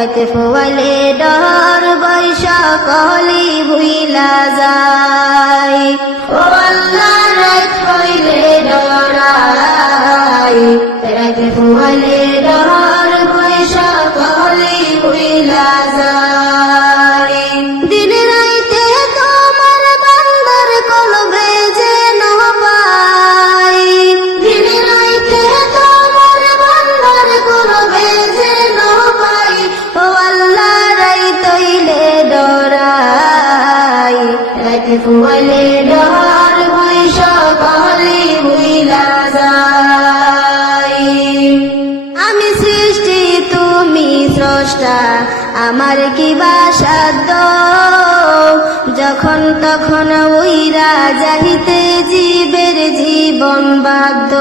রাতে ফোয়াইলে ডর বৈশা কলি ভুইলা যায় ও আল্লাহ রাত হইলে ডরাই রাতে ফোয়াইলে ডর বৈশা কলি ভুইলা যায় দিন রাইতে তোমার বান্দার কলবে যেন পাই দিন রাইতে তোমার বান্দার কলবে যেন পাই ও আল্লাহ রাত হইলে ডরাই রাতে ফোয়াইলে ডর বৈশা কলি ভুইলা যায় আমি সৃষ্টি তুমি স্রষ্টা আমার কি বা সাধ্য যখন তখন উইরা যাহিতে জীবের জীবন বাধ্য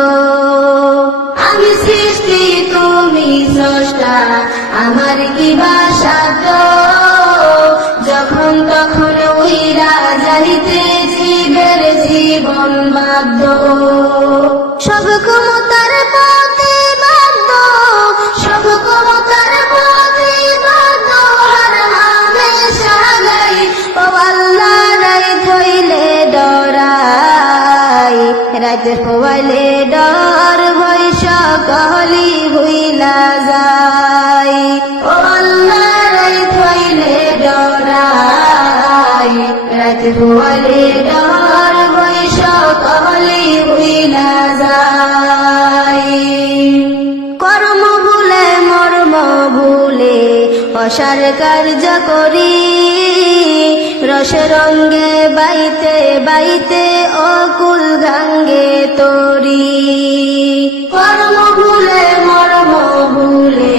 আমি সৃষ্টি তুমি স্রষ্টা আমার কি বা সাধ্য যখন তখন উইরা যাহিতে জীবের জীবন বাধ্য সব ক্ষমতার পথে বাধ্য সব ক্ষমতার পথে বাধ্য হার হামেশা গাই ও আল্লাহ রাত হইলে ডরাই রাতে ফোয়াইলে ডর বৈশা কলি ভুইলা যায় ও আল্লাহ রাত হইলে ডরাই রাতে ফোয়াইলে ডর বৈশা কলি ভুইলা যায় কর্ম ভুলে মর্ম ভুলে অসার কার্য করি রসে রঙ্গে বাইতে বাইতে অকুল গাঙ্গে তরি কর্ম ভুলে মর্ম ভুলে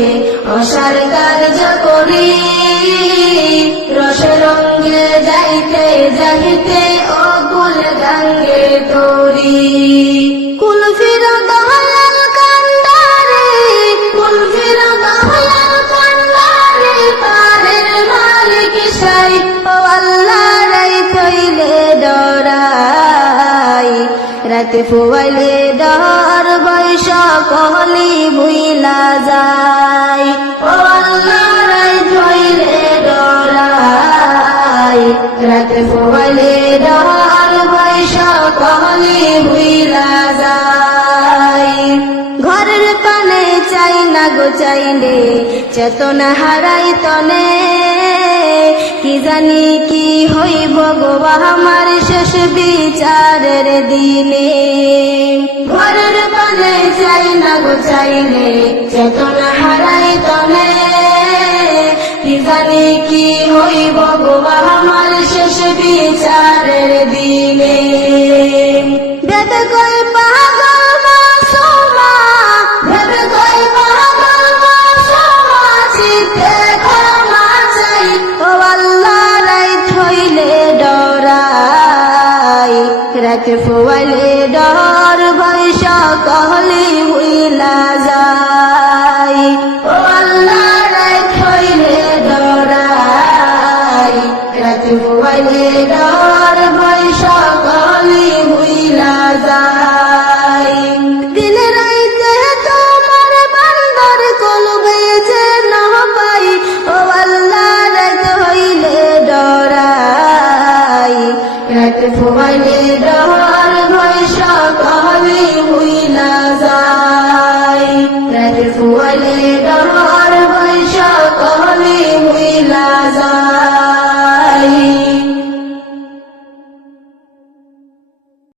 অসার কার্য করি রসে রঙ্গে যাইতে যাইতে অকুল গাঙ্গে তরি কুল ফিরা দয়াল কান্দারে কুল ফিরা দয়াল কান্দারে পারের মালিক সাই ও আল্লাহ রাত হইলে ডরাই রাতে ফোয়াইলে ডর বৈশা কলি ভুইলা যায় ও আল্লাহ রাত হইলে ডরাই রাতে ফোয়াইলে ডর বৈশা কলি ভুইলা যায় ঘরের পানে চাই না গো চাইলে চেতনা হারাই তনে কি জানি কি হইব গো আমার শেষ বিচারের দিনে ঘরের পানে চাই না গো চাইলে চেতনা হারাই তনে কি জানি কি হইব গো আমার শেষ বিচারের দিনে বেদ কই পাগল মাসুমা বেদ কই পাগল মাসুমা চিতে ক্ষমা চাই ও আল্লাহ রাত হইলে ডরাই রাতে ফোয়াই